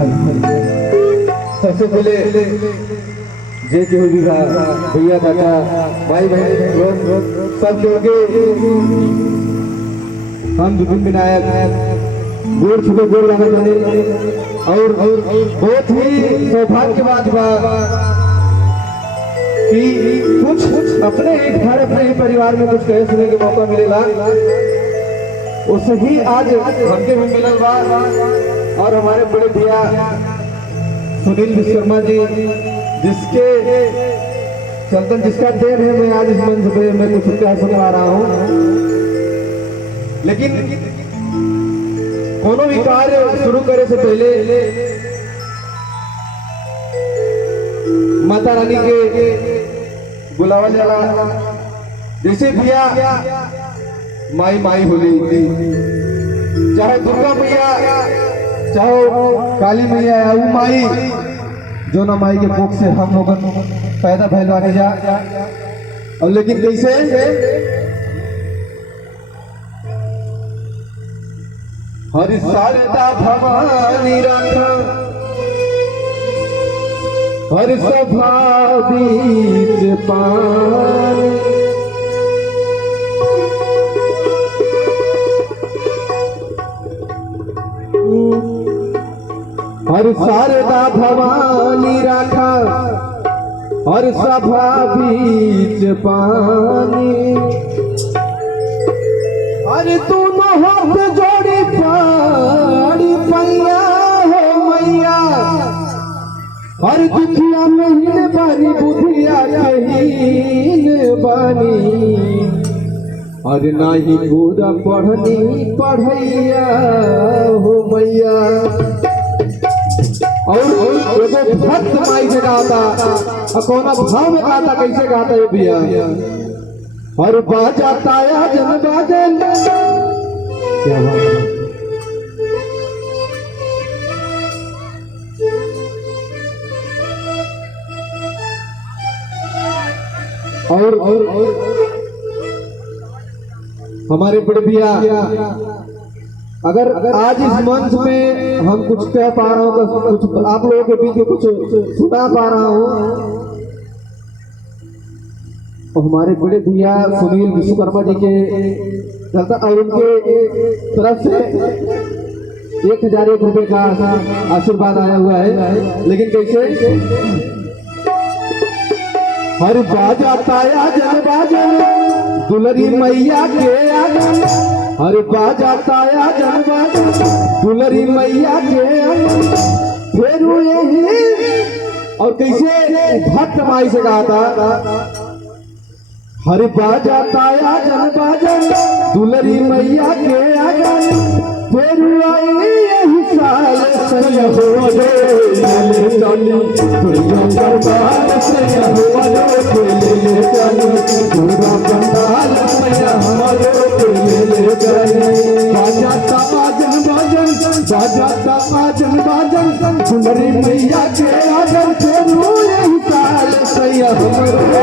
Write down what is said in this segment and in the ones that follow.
सबसे पहले जे के भी भैया दादा भाई बहन लोग सब जोड़ के हम विपिन विनायक गोड़ छुपे गोड़ लगा जाने और बहुत ही सौभाग्य की बात कि कुछ अपने ही घर अपने ही परिवार में कुछ कहे सुनने के मौका मिलेगा, उससे ही आज हमके भी मिलल बा। और हमारे बड़े भैया सुनील विश्वकर्मा जी जिसके चलतन जिसका देन है मैं आज इस मंच पे मैं कुछ कह सुना रहा हूँ। लेकिन कोनो भी कार्य शुरू करे से पहले माता रानी के बुलावा जाला। जैसे भैया माई माई होली, चाहे दुर्गा मैया चाहे काली मैया या वो माई जो ना माई के कोख से हम लोग पैदा फैलवाने जा। और लेकिन कैसे हर सारदा भवानी रखा हर सभा बीच पानी, हर शारदा भवानी रखा हर सभा बीच पानी, हर दोनों हाथ जोड़ी पाड़ी पैया हो मैया, हर दुखिया महीन बानी बुधिया कहीन बानी, और नाही पूरा पढ़नी पढ़ैया हो मैया। और एगो भक्त माई से गाता और कोना भाव में गाता, कैसे गाता है भैया? हर बाजाता या जन बाजन, क्या बात है? और हमारे बड़े भैया अगर आज इस मंच में हम कुछ कह पा रहा हूँ तो कुछ आप लोगों के बीच कुछ सुना पा रहा हूँ, तो हमारे बड़े भैया सुनील विश्वकर्मा जी के और उनके तरफ से 1001 रुपए का आशीर्वाद आया हुआ है। लेकिन कैसे हर बाजाता या जन बाजन दुलरी मैया के आगन, हर बाजाता या जन बाजन दुलरी मैया के आगन, फिर यही और कैसे भक्त माई से कहा था हर बाजाता या जन बाजन दुलरी मैया के आगन, फिर यही साल सैया हो ले चली दुर्गा पंडाल सैया हो ले चली दुर्गा पंडाल सैया हमारे ले चली। बाजाता बाजन बाजन बाजाता बाजन बाजन दुलरी मैया के आगन, फिर यही साल सैया हमारे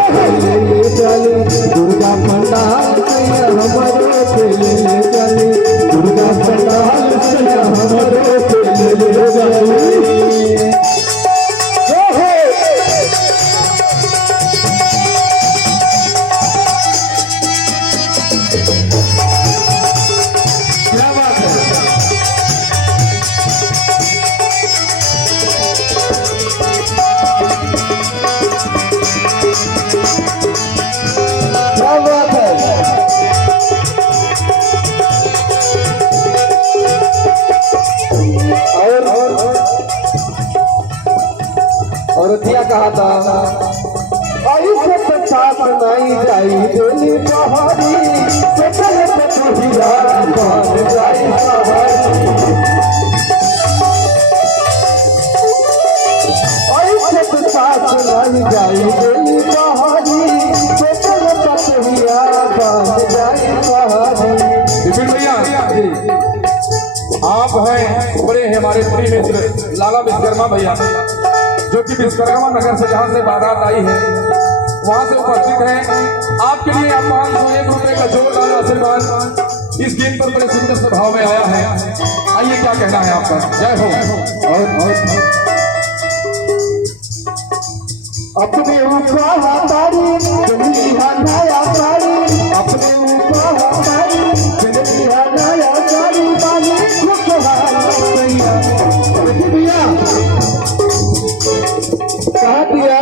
ले चली दुर्गा पंडाल सैया हमारे ले चली दुर्गा पंडाल सैया हमारे ले चली। और दिया कहा था ऐसे तो साथ नहीं जाई दिल्ली पहाड़ी से चले तो हीरा बन जाई पहाड़ी, ऐसे तो साथ नहीं जाई दिल्ली पहाड़ी से चले तो हीरा बन जाई पहाड़ी। विपिन भैया आप हैं बड़े हैं हमारे प्रिय मित्र लाला विश्वकर्मा भैया, जो कि विश्वकर्मा नगर से जहाँ से बारात आई है वहाँ से उपस्थित हैं। आपके लिए आप 501 रुपए का जोरदार आशीर्वाद इस गीत पर बड़े सुंदर स्वभाव में आया है। आइए क्या कहना है आपका, जय हो। और अपने ऊपर हाथारी जिंदगी नया साड़ी, अपने ऊपर हाथारी जिंदगी नया साड़ी, बानी खुशहाल भैया भैया कहा दिया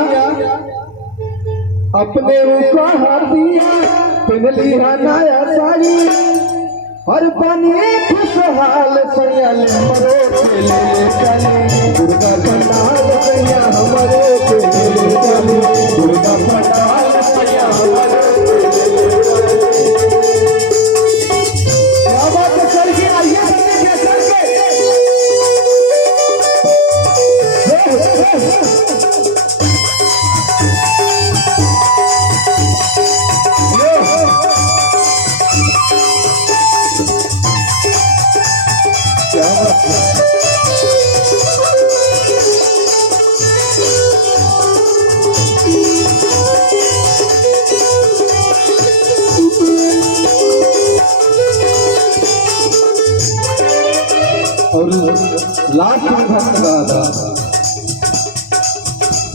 अपने ऊपर हाथिया पिघली नया साड़ी, और बनी खुशहाल सैया ले मरो के ले चले, दुर्गा पंडाल सैया हमारे के ले चले, दुर्गा पंडाल सैया हमारे के ले चले। क्या बात है, चल के आइए के चल के क्या बात है। और लास्ट में भक्त कहा था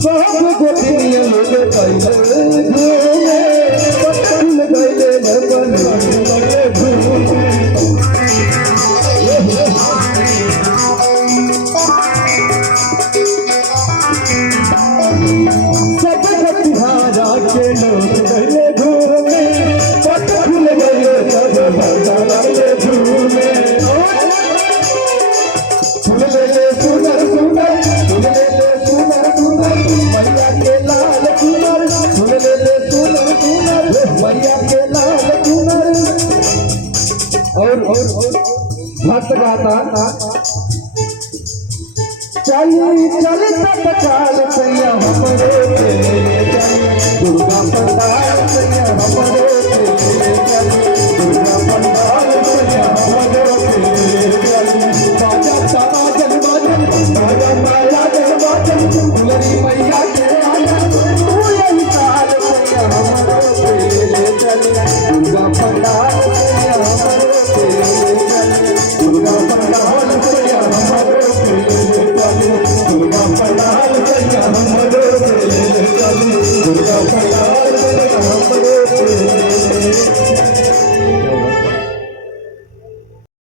सब गोपियां लोग पहले घूमे पटल गए लगन बड़े घूमे, सब तिहारा के लोग पहले घूमे पटल गए सब बड़े घूमे, फूल ले सुनर सुनर, फूल ले सुनर सुनर, मैया के लाल सुनर, फूल ले सुनर सुनर, मैया के लाल सुनर। और भक्त गाता चली चल तत्काल सैया हमरे के ले चल, दुर्गा पंडाल सैया हमरे